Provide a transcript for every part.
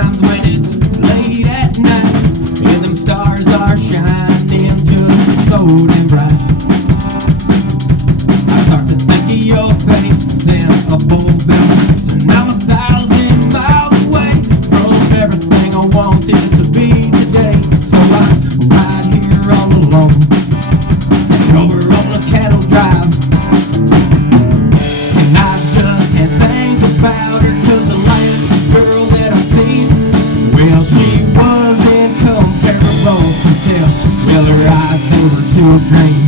times when it's late at night and them stars are shining just so damn bright. I start to think of your face, then a bulb bells, and I'm 1,000 miles away from everything I wanted to be today. So I'm right here all alone, over on a cattle drive, and I just can't think about her, 'cause the last girl that I seen, well, she wasn't comparable to herself. Well, her eyes, they were too green,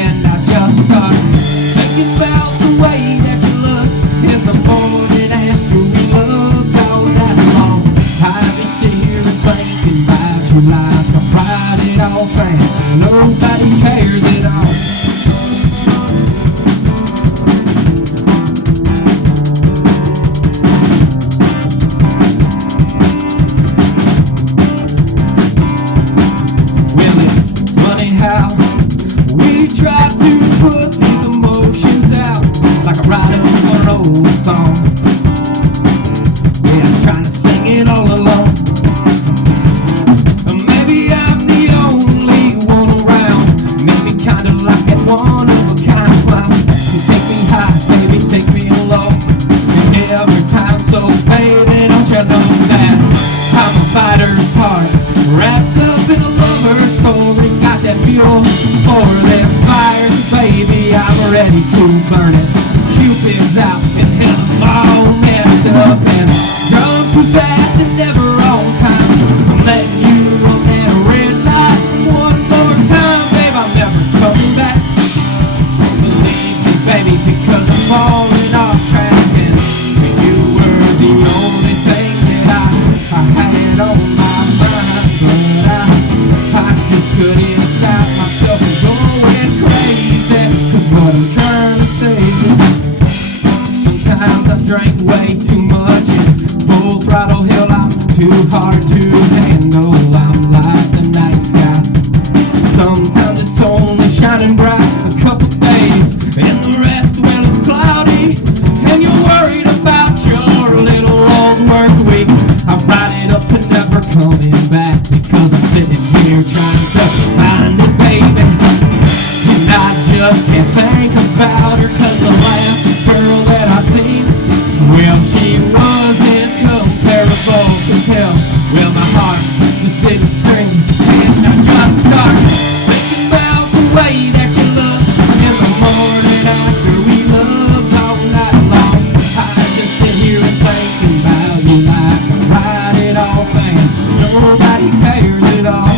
and I just started thinking about the way that you looked in the morning after we loved all night long. I just sit here and thinking about you like a write it off and nobody cares at all. Well, it's funny how we try to put these emotions out like I write up an old song. Yeah, I'm trying to sing it all alone. Maybe I'm the only one around, maybe kinda like that one of a kind clown. So take me high, baby, take me low, and every time, so baby, don't you know that I'm a fighter's heart, wrapped up in a lover's story. Got that fuel for this fire, baby, I'm ready to burn it. Cupid's out and hell, I'm all messed up and gone too fast and never on time. I'm letting you on that red light one more time, babe, I'm never coming back. Believe me, baby, because I'm falling off track, and you were the only thing that I had on my mind, but I just couldn't stop myself from going crazy. 'Cause what I'm trying to say is, sometimes I drank way too much and full throttle hell, I'm too hard to handle. I'm like the night sky, sometimes it's only shining bright a couple days, and the rest, well, it's cloudy, and you're worried about your little long work week. I write it up to never coming back, because I'm sitting here trying to find it, baby, and I just can't think about her, 'cause the last girl that I seen, well, she wasn't comparable to hell. Well, my heart just didn't scream, and I just started thinking about the way that you look in the morning after we loved all night long. I just sit here and thinking about you like I write it off and nobody cares at all.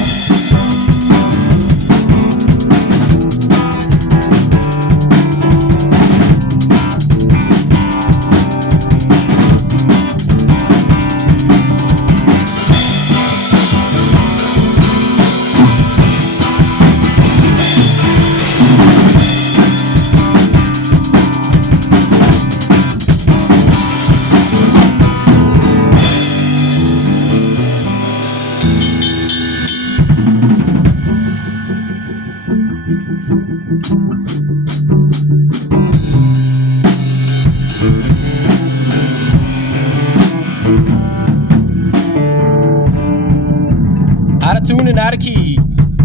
Out of tune and out of key.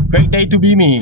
Great day to be me.